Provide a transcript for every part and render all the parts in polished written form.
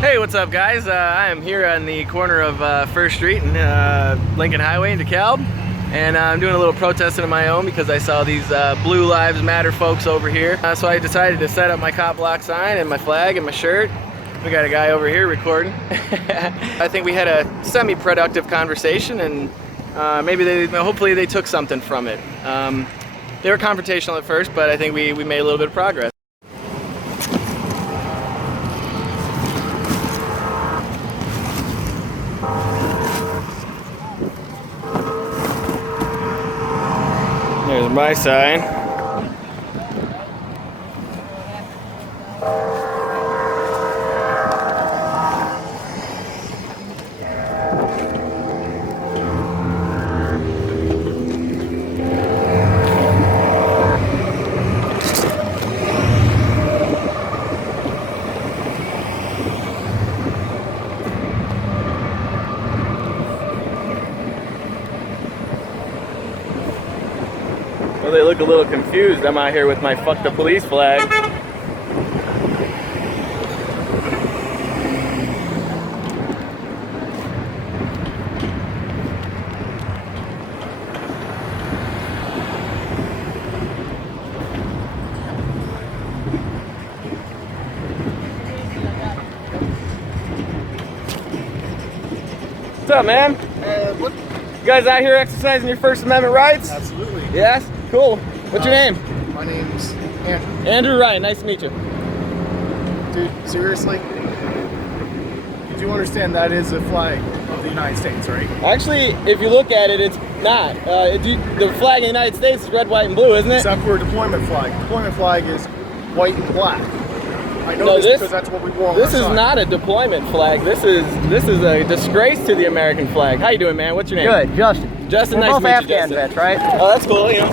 Hey, what's up, guys? I am here on the corner of 1st Street and Lincoln Highway in DeKalb, and I'm doing a little protesting of my own because I saw these Blue Lives Matter folks over here. So I decided to set up my CopBlock sign and my flag and my shirt. We got a guy over here recording. I think we had a semi-productive conversation, and hopefully they took something from it. They were confrontational at first, but I think we made a little bit of progress. There's my sign. Well, they look a little confused. I'm out here with my "fuck the police" flag. What's up, man? What? You guys out here exercising your First Amendment rights? Absolutely. Yes? Cool. What's your name? My name's Andrew. Andrew Ryan. Nice to meet you. Dude, seriously? You do understand that is a flag of the United States, right? Actually, if you look at it, it's not. The flag of the United States is red, white, and blue, isn't it? Except for a deployment flag. Deployment flag is white and black. I know this because that's what we wore on This our is side. not a deployment flag. This is a disgrace to the American flag. How you doing, man? What's your name? Good, Justin. Justin, We're nice both to meet you, Afghan Justin. vets, right? Oh, that's cool, you know.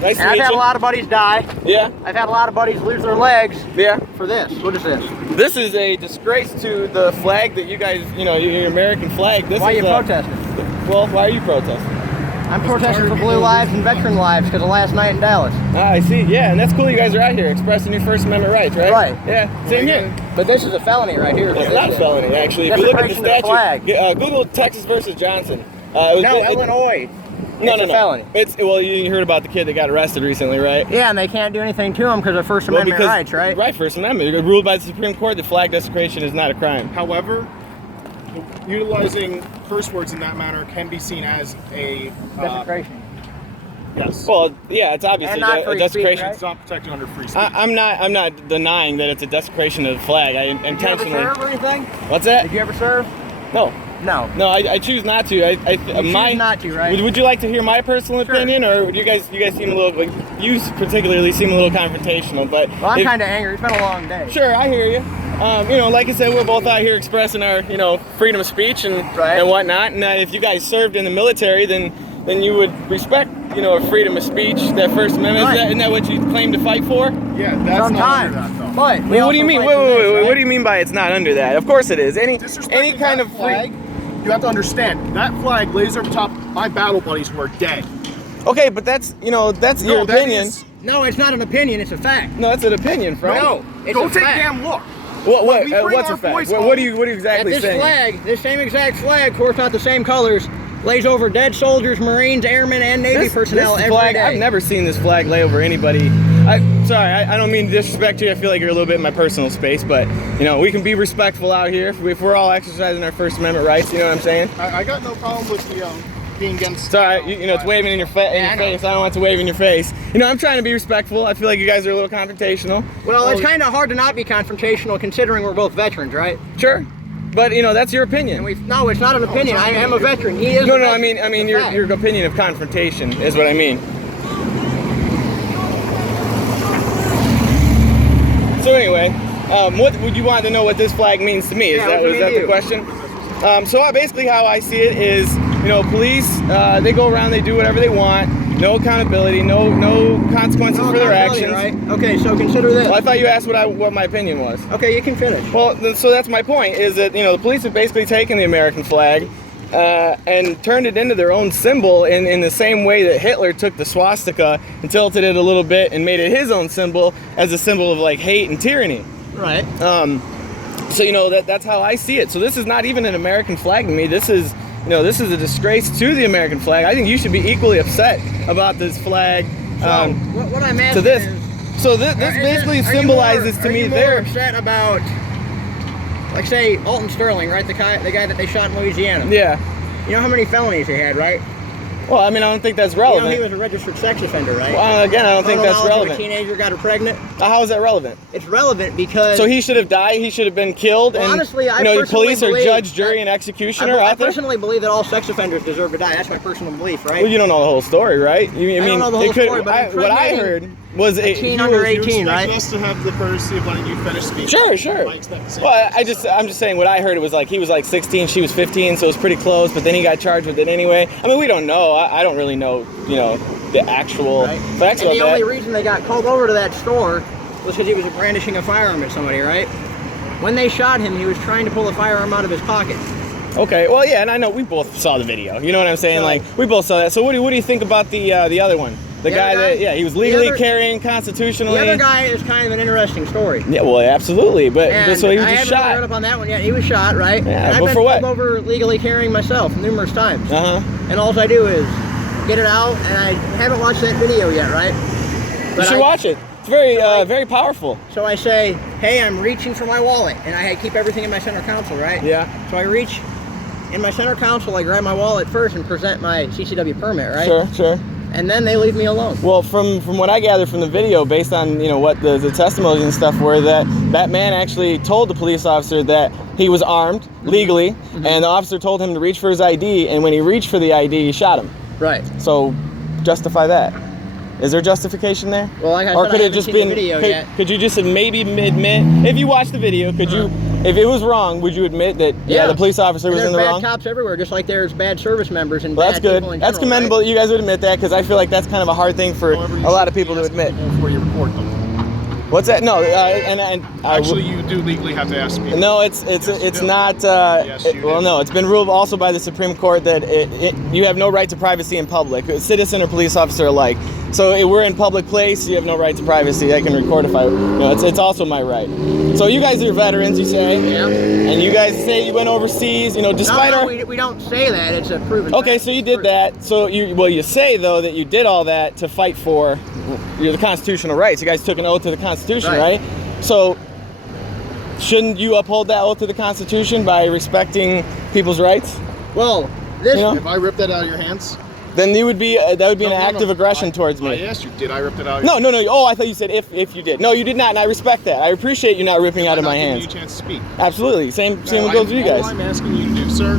Nice to And I've meet had you. a lot of buddies die. Yeah? I've had a lot of buddies lose their legs Yeah. for this. What is this? This is a disgrace to the flag that you guys, you know, your American flag. This Why are is you protesting? Well, why are you protesting? I'm protesting for blue lives and veteran lives because of last night in Dallas. Ah, I see. Yeah, and that's cool you guys are out here expressing your First Amendment rights, right? Right. Yeah, same here. But this is a felony right here. It's not a felony, actually. If you look at the Desecration of the statute, Google Texas versus Johnson. Illinois. No, It's a felony. Well, you heard about the kid that got arrested recently, right? Yeah, and they can't do anything to them because of First Amendment rights, right? Right, First Amendment. You're ruled by the Supreme Court that flag desecration is not a crime. However, utilizing curse words in that manner can be seen as a Desecration. Yes. Well, yeah, it's obviously And not a free desecration. speech, right? It's not protected under free speech. I'm not denying that it's a desecration of the flag. I Did you ever intentionally. serve or anything? What's that? Did you ever serve? No. No. No, I choose not to. You choose not to, right? Would you like to hear my personal Sure. opinion, or would you guys seem a little, like, you particularly seem a little confrontational, but Well, I'm if- kind of angry. It's been a long day. Sure, I hear you. You know, like I said, we're both out here expressing our, you know, freedom of speech and Right. and whatnot. And if you guys served in the military, then you would respect, you know, freedom of speech, that First Amendment. Right. Isn't that what you claim to fight for? Yeah, that's not Sometimes. under that, though. But Well, what do you mean? Wait, Right? what do you mean by it's not under that? Of course it is. Any Disrespecting kind that of flag, you have to understand that flag lays over top my battle buddies who are dead. Okay, but that's, you know, that's your that opinion. is- No, it's not an opinion. It's a fact. No, it's an opinion, Frank. No, it's Go a take a fact. damn look. What? we bring What's our a fact? boys What are home. you exactly This saying? flag, this same exact flag, of course not the same colors, lays over dead soldiers, Marines, airmen, and Navy personnel this every flag, day. I've never seen this flag lay over anybody. Sorry, I don't mean to disrespect you. I feel like you're a little bit in my personal space, but you know, we can be respectful out here if we're all exercising our First Amendment rights. You know what I'm saying? I got no problem with the being against. It's all right. You know, it's waving in your, I know. face. I don't want it to wave in your face. You know, I'm trying to be respectful. I feel like you guys are a little confrontational. Well, it's kind of hard to not be confrontational considering we're both veterans, right? Sure, but you know, that's your opinion. And no, it's not an opinion. I am a veteran. He is. No, a no. I veteran. mean, It's a fact. your opinion of confrontation is what I mean. So anyway, what would you want to know what this flag means to me? Is Yeah, that what was does it that the mean to question? So basically, how I see it is, you know, police they go around, they do whatever they want, no accountability, no consequences No for their accountability, actions. right? Okay, so consider this. Well, I thought you asked what my opinion was. Okay, you can finish. Well, so that's my point, is that, you know, the police have basically taken the American flag and turned it into their own symbol in the same way that Hitler took the swastika and tilted it a little bit and made it his own symbol as a symbol of, like, hate and tyranny. Right. So, you know, that's how I see it. So this is not even an American flag to me. This is, you know, this is a disgrace to the American flag. I think you should be equally upset about this flag. So what I'm asking to this. is, So this basically symbolizes to me they're upset about, like, say, Alton Sterling, right? The guy that they shot in Louisiana. Yeah. You know how many felonies he had, right? Well, I mean, I don't think that's relevant. You know he was a registered sex offender, right? Well, again, I don't think that's relevant. A teenager got her pregnant. How is that relevant? It's relevant because... So he should have died. He should have been killed. Well, and honestly, I you know, the police are believe judge, jury, and executioner I out there. personally believe that all sex offenders deserve to die. That's my personal belief, right? Well, you don't know the whole story, right? I don't know the whole story, but what I heard was a teen under 18, right? us to have the courtesy of letting you finish speaking. Sure. Well, I'm just saying what I heard. It was like he was like 16, she was 15, so it was pretty close. But then he got charged with it anyway. I mean, we don't know. I don't really know, you know, the actual facts about that. And the only reason they got called over to that store was because he was brandishing a firearm at somebody, right? When they shot him, he was trying to pull a firearm out of his pocket. Okay, well, yeah, and I know we both saw the video. You know what I'm saying? So, like, we both saw that. So what do you think about the other one? The guy that, yeah, he was legally carrying constitutionally. The other guy is kind of an interesting story. Yeah, well, absolutely, but so he was I just haven't shot. read up on that one yet. He was shot, right? Yeah, and but I've for been what? pulled over legally carrying myself numerous times. Uh-huh. And all I do is get it out, and I haven't watched that video yet, right? But you should watch it. It's very, very powerful. So I say, hey, I'm reaching for my wallet, and I keep everything in my center console, right? Yeah. So I reach in my center console, I grab my wallet first and present my CCW permit, right? Sure. And then they leave me alone. Well, from what I gathered from the video, based on, you know, what the testimonies and stuff were, that man actually told the police officer that he was armed legally, and the officer told him to reach for his ID, and when he reached for the ID, he shot him. Right. So justify that. Is there justification there? Well, like I said, or could I it just haven't been? seen the video yet. Could you just maybe admit, if you watched the video, could you, if it was wrong, would you admit that the police officer was in the wrong? There's bad cops everywhere, just like there's bad service members and well, bad that's good. people in That's general, commendable right? that you guys would admit that, because I feel like that's kind of a hard thing for a lot of people to admit. Before you report them. What's that? No, actually, you do legally have to ask people. No, it's not. Well, no, it's been ruled also by the Supreme Court that you have no right to privacy in public, citizen or police officer alike. So we're in public place. You have no right to privacy. I can record if I. You know, it's also my right. So you guys are veterans, you say. Yeah. And you guys say you went overseas. You know, despite our. We don't say that. It's a proven. Okay, fact. so you did that. So you say though that you did all that to fight for the constitutional rights. You guys took an oath to the Constitution, right? So shouldn't you uphold that oath to the Constitution by respecting people's rights? Well, this. You know? If I rip that out of your hands, then you would be that would be an act of aggression towards me. I asked you, did I rip that out of your hands? No. Oh, I thought you said if you did. No, you did not, and I respect that. I appreciate you not ripping out of my hands. I'm not giving you a chance to speak. Absolutely. Same goes with you guys. All I'm asking you to do, sir,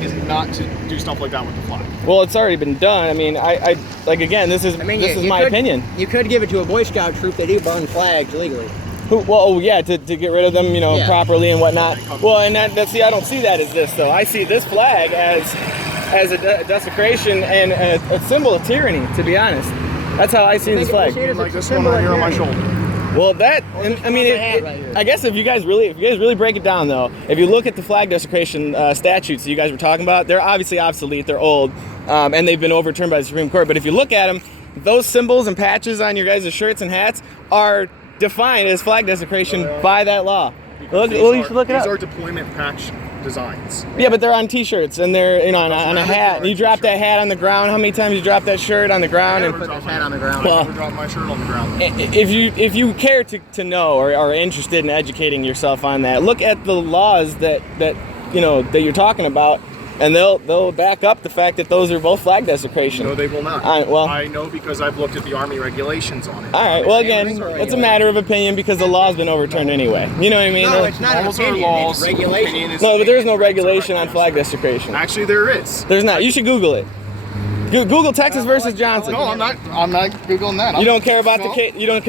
is not to do stuff like that with the flag. Well, it's already been done. I mean, I like, again, this is my opinion. You could give it to a Boy Scout troop. They do burn flags legally. Well, yeah, to get rid of them, you know, properly and whatnot. Well, and that's I don't see that as this though. I see this flag as a desecration and a symbol of tyranny. To be honest, that's how I see this flag. Like this one right here on my shoulder. Well, I mean, I guess if you guys really break it down though, if you look at the flag desecration statutes that you guys were talking about, they're obviously obsolete. They're old, and they've been overturned by the Supreme Court. But if you look at them, those symbols and patches on your guys' shirts and hats are defined as flag desecration by that law. You should look it up. These are deployment patch designs. Yeah, but they're on T-shirts and they're on a hat. And you drop that hat on the ground. How many times you drop that shirt on the ground? I never put this hat on the ground. I never dropped my shirt on the ground. If you care to know or are interested in educating yourself on that, look at the laws that you're talking about. And they'll back up the fact that those are both flag desecration. No, they will not. I know because I've looked at the Army regulations on it. All right. Well, again, it's a matter of opinion because the law's been overturned anyway. You know what I mean? No, it's not an opinion. It's regulation. No, but there's no regulation on flag desecration. Actually, there is. There's not. You should Google it. Google Texas versus Johnson. No, I'm not googling that. You don't care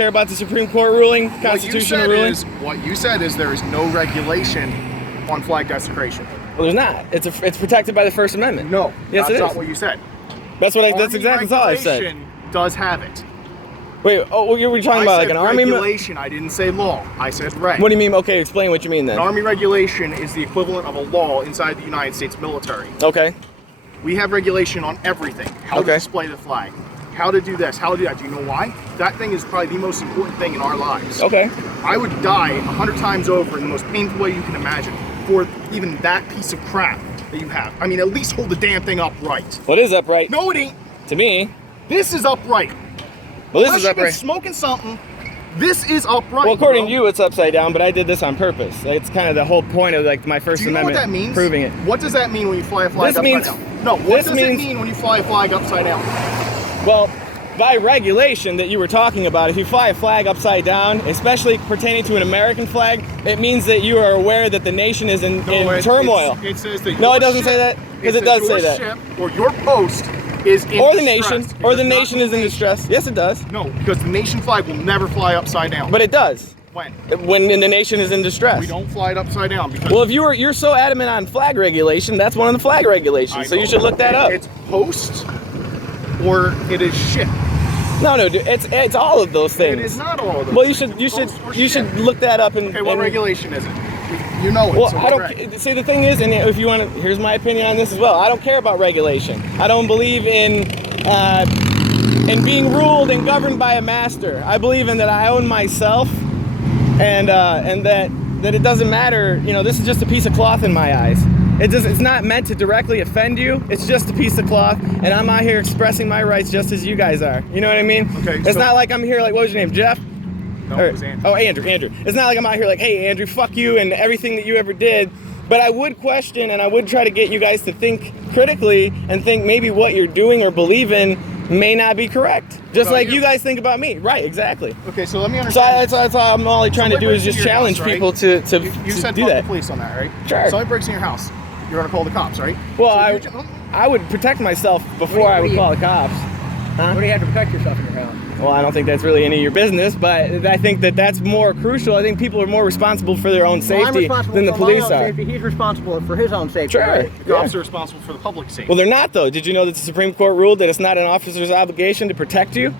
about the Supreme Court ruling, constitutional ruling. What you said is there is no regulation on flag desecration. Well, there's not. It's protected by the First Amendment. No, yes, that's not what you said. That's exactly all I said. Regulation does have it. Wait, you were talking about like an army regulation. I didn't say law. I said reg. What do you mean? Okay, explain what you mean then. An army regulation is the equivalent of a law inside the United States military. Okay. We have regulation on everything. How to display the flag. how to do this, how to do that. Do you know why? That thing is probably the most important thing in our lives. Okay. I would die 100 times over in the most painful way you can imagine for even that piece of crap that you have. I mean, at least hold the damn thing upright. Well, it is upright. No, it ain't. To me. This is upright. Well, this Unless is you've been upright. smoking something. This is upright. Well, according bro. to you, it's upside down, but I did this on purpose. It's kind of the whole point of like my First Do you know what Amendment that means? proving it. What does that mean when you fly a flag This upside means- down? No, what this does means- it mean when you fly a flag upside down? Well, by regulation that you were talking about, if you fly a flag upside down, especially pertaining to an American flag, it means that you are aware that the nation is in turmoil. It says that No, your it doesn't ship- say that, because it says does say your that. ship or your post is in Or the distress. nation, It or does the not nation mean is in nation. distress. Yes, it does. No, because the nation flag will never fly upside down. But it does. when The nation is in distress. we don't fly it upside down because Well, if you're so adamant on flag regulation, that's one of the flag regulations. So you should look that up. It's post or it is ship. No, dude, it's all of those things. It is not all of those. Well, things. you Post or should ship. look that up and. Okay, what and- regulation is it? You know it. Well, so I what don't reg? see. The thing is, and if you want to, here's my opinion on this as well. I don't care about regulation. I don't believe in being ruled and governed by a master. I believe in that I own myself, and that it doesn't matter. You know, this is just a piece of cloth in my eyes. It's not meant to directly offend you. It's just a piece of cloth, and I'm out here expressing my rights just as you guys are. You know what I mean? Okay, It's so- not like I'm here like, what was your name, Jeff? No, it was Andrew. Oh, Andrew. It's not like I'm out here like, hey, Andrew, fuck you and everything that you ever did. But I would question and I would try to get you guys to think critically and think maybe what you're doing or believe in may not be correct. Just About like you. you guys think about me. Right, exactly. Okay, so let me So understand. that's all I'm only trying to do is just challenge people to You said do fuck that. the police on that, right? Sure. Somebody breaks in your house, you're gonna call the cops, right? Well, So I would protect myself before I would call the cops. What do you have to protect yourself in your house? Well, I don't think that's really any of your business, but I think that's more crucial. I think people are more responsible for their own Well, I'm safety responsible than the for my police own are. safety. He's responsible for his own safety. Sure. Right? the cops are responsible for the public safety. Well, they're not though. Did you know that the Supreme Court ruled that it's not an officer's obligation to protect you?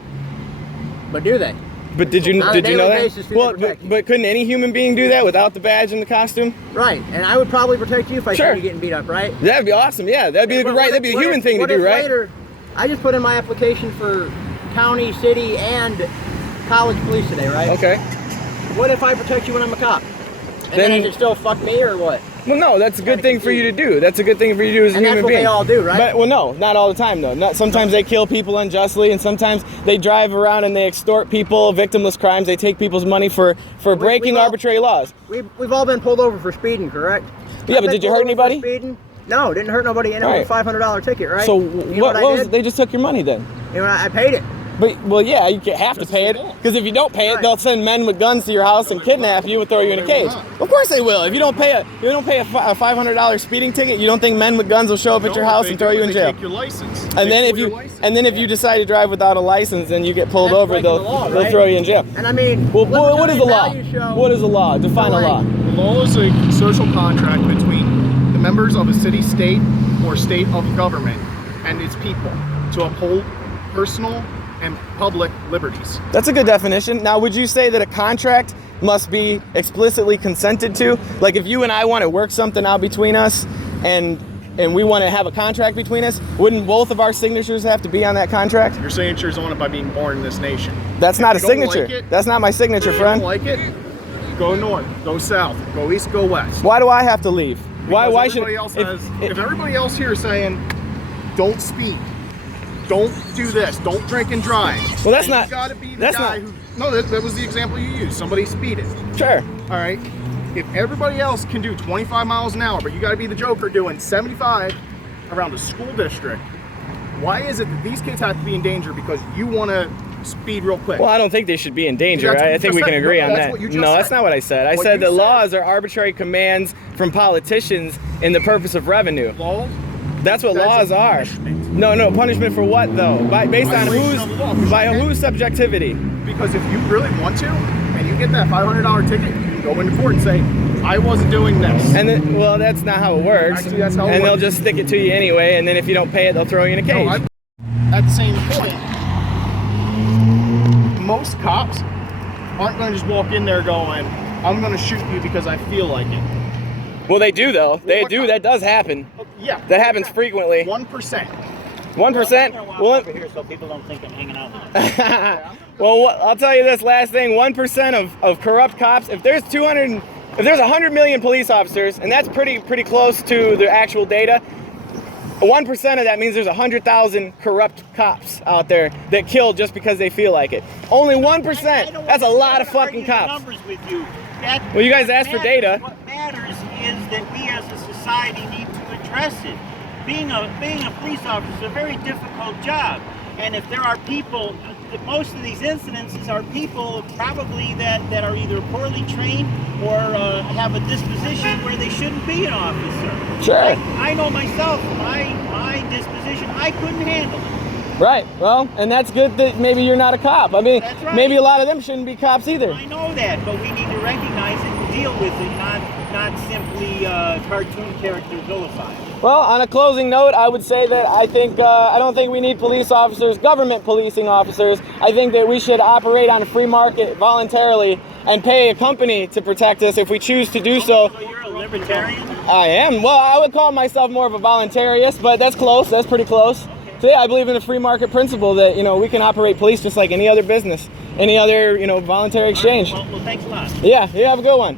But do they? But did you On a know daily that? basis, do they Well, protect you? but couldn't any human being do that without the badge and the costume? Right. And I would probably protect you if I Sure. see you getting beat up, right? That'd be awesome. Yeah, that'd be a good But right. That'd be a what human if- thing to what do, if right? Later, I just put in my application for county, city, and college police today, right? Okay. What if I protect you when I'm a cop? And Then- then is it still fuck me or what? Well, no, that's a good thing for you to do. That's a good thing for you to do as a And human that's what being. they all do, right? But, well, no, not all the time though. Not sometimes they kill people unjustly, and sometimes they drive around and they extort people, victimless crimes. They take people's money for breaking we've all- arbitrary laws. We've all been pulled over for speeding, correct? Yeah, I've but been did you pulled hurt over for anybody? Speeding? No, didn't hurt nobody, and it was Right. a $500 ticket, right? So you know what I was did? they just took your money then? You know, I paid it. But well, yeah, you have to pay it because if you don't pay it, Right. they'll send men with guns to your house and kidnap you and throw you in a cage. Of course they will. If you don't pay a $500 speeding ticket, you don't think men with guns will show up at your house and throw you in jail? Take your license. And then if you decide to drive without a license and you get pulled That's over, breaking they'll the law, they'll right? throw you in jail. And I mean, Well, what is the law? Value Show, What is the law? Define a law. The law is a social contract between the members of a city, state, or state of government and its people to uphold personal and public liberties. That's a good definition. Now, would you say that a contract must be explicitly consented to? Like if you and I want to work something out between us and we want to have a contract between us, wouldn't both of our signatures have to be on that contract? Your signature's on it by being born in this nation. That's not a If you don't signature. like it- That's not my signature, If you don't friend. like it, go north, go south, go east, go west. Why do I have to leave? Why Because should everybody else if everybody else here is saying, don't speed, don't do this, don't drink and drive. Well, that's then not- You gotta be the that's guy not- who. No, that was the example you used. Somebody speeded. Sure. All right. If everybody else can do 25 miles an hour, but you got to be the joker doing 75 around a school district, why is it that these kids have to be in danger because you want to speed real quick? Well, I don't think they should be in danger. That's what I you think just we can said. agree No, on that's that. what you just No, that's said. not what I said. I What said you that said. laws are arbitrary commands from politicians in the purpose of revenue. Law? That's what That's laws a are. punishment. No, punishment for what though? Based on Violation of the law, 'cause you whose subjectivity? Because if you really want to, and you get that $500 ticket, you can go into court and say, I wasn't doing this. And then, well, that's not how it works. Actually, that's how it and they'll works. just stick it to you anyway. And then if you don't pay it, they'll throw you in a cage. No, at the same point, most cops aren't going to just walk in there going, I'm going to shoot you because I feel like it. Well, they do though. They what do. cop- That does happen. Yeah. That happens frequently. 1%. 1%. I'm Well, over here so people don't think I'm hanging out with them. well, I'll tell you this last thing. 1% of corrupt cops. If there's 100 million police officers, and that's pretty close to the actual data. 1% of that means there's 100,000 corrupt cops out there that kill just because they feel like it. Only 1%. That's a lot of fucking cops. Numbers with you. Well, you guys asked for data. What matters is that we as a society need to address it. Being a police officer is a very difficult job, and if there are people, most of these incidences are people probably that are either poorly trained or have a disposition where they shouldn't be an officer. Sure. I know myself, my disposition, I couldn't handle it. Right. Well, and that's good that maybe you're not a cop. I mean, That's right. maybe a lot of them shouldn't be cops either. I know that, but we need to recognize it and deal with it, not simply cartoon character vilified. Well, on a closing note, I would say that I don't think we need police officers, government policing officers. I think that we should operate on a free market voluntarily and pay a company to protect us if we choose to do so. So you're a libertarian? I am. Well, I would call myself more of a voluntarist, but that's close. That's pretty close. So yeah, I believe in a free market principle that, we can operate police just like any other business, any other, voluntary exchange. Well, thanks a lot. Yeah, you have a good one.